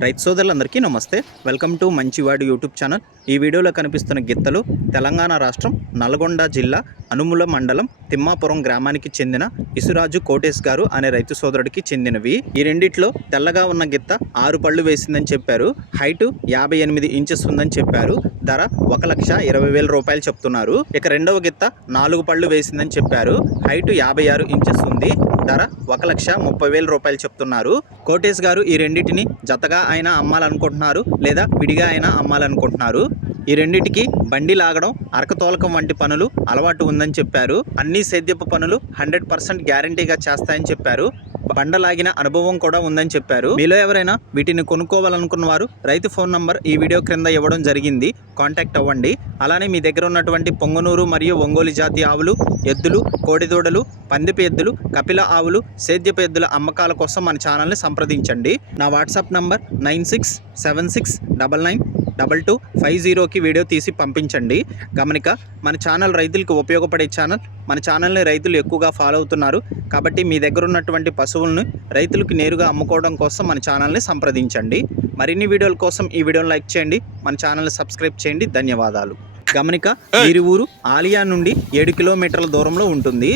రైతు సోదరులందరికీ నమస్తే. వెల్కమ్ టు మంచివాడు యూట్యూబ్ ఛానల్. ఈ వీడియోలో కనిపిస్తున్న గిత్తలు తెలంగాణ రాష్ట్రం నల్గొండ జిల్లా అనుముల మండలం తిమ్మాపురం గ్రామానికి చెందిన ఇసురాజు కోటేష్ గారు అనే రైతు సోదరుడికి చెందినవి. ఈ రెండిట్లో తెల్లగా ఉన్న గిత్త ఆరు పళ్ళు వేసిందని చెప్పారు. హైటు యాభై ఎనిమిది ఇంచెస్ ఉందని చెప్పారు. ధర ఒక లక్ష ఇరవై వేల రూపాయలు చెప్తున్నారు. ఇక రెండవ గిత్త నాలుగు పళ్ళు వేసిందని చెప్పారు. హైటు యాభై ఆరు ఇంచెస్ ఉంది. ధర ఒక లక్ష ముప్పై వేల రూపాయలు చెప్తున్నారు. కోటేష్ గారు ఈ రెండింటిని జతగా అయినా అమ్మాలనుకుంటున్నారు లేదా విడిగా అయినా అమ్మాలనుకుంటున్నారు. ఈ రెండింటికి బండి లాగడం అరకతోలకం వంటి పనులు అలవాటు ఉందని చెప్పారు. అన్ని సేద్యపు పనులు హండ్రెడ్ పర్సెంట్ గ్యారంటీగా చేస్తాయని చెప్పారు. బండ లాగిన అనుభవం కూడా ఉందని చెప్పారు. మీలో ఎవరైనా వీటిని కొనుక్కోవాలనుకున్న వారు రైతు ఫోన్ నంబర్ ఈ వీడియో క్రింద ఇవ్వడం జరిగింది. కాంటాక్ట్ అవ్వండి. అలానే మీ దగ్గర ఉన్నటువంటి పొంగనూరు మరియు ఒంగోలు జాతి ఆవులు ఎద్దులు కోడిదూడలు పందిపు ఎద్దులు కపిల ఆవులు సేద్యపు ఎద్దుల అమ్మకాల కోసం మన ఛానల్ని సంప్రదించండి. నా WhatsApp number nine six seven six double nine double two five జీరోకి వీడియో తీసి పంపించండి. గమనిక మన ఛానల్ రైతులకు ఉపయోగపడే ఛానల్ మన ఛానల్ని రైతులు ఎక్కువగా ఫాలో అవుతున్నారు. కాబట్టి మీ దగ్గర ఉన్నటువంటి పశువులను రైతులకు నేరుగా అమ్ముకోవడం కోసం మన ఛానల్ని సంప్రదించండి. మరిన్ని వీడియోల కోసం ఈ వీడియోని లైక్ చేయండి. మన ఛానల్ని సబ్స్క్రైబ్ చేయండి. ధన్యవాదాలు. గమనిక వీరి ఊరు ఆలియా నుండి ఏడు కిలోమీటర్ల దూరంలో ఉంటుంది.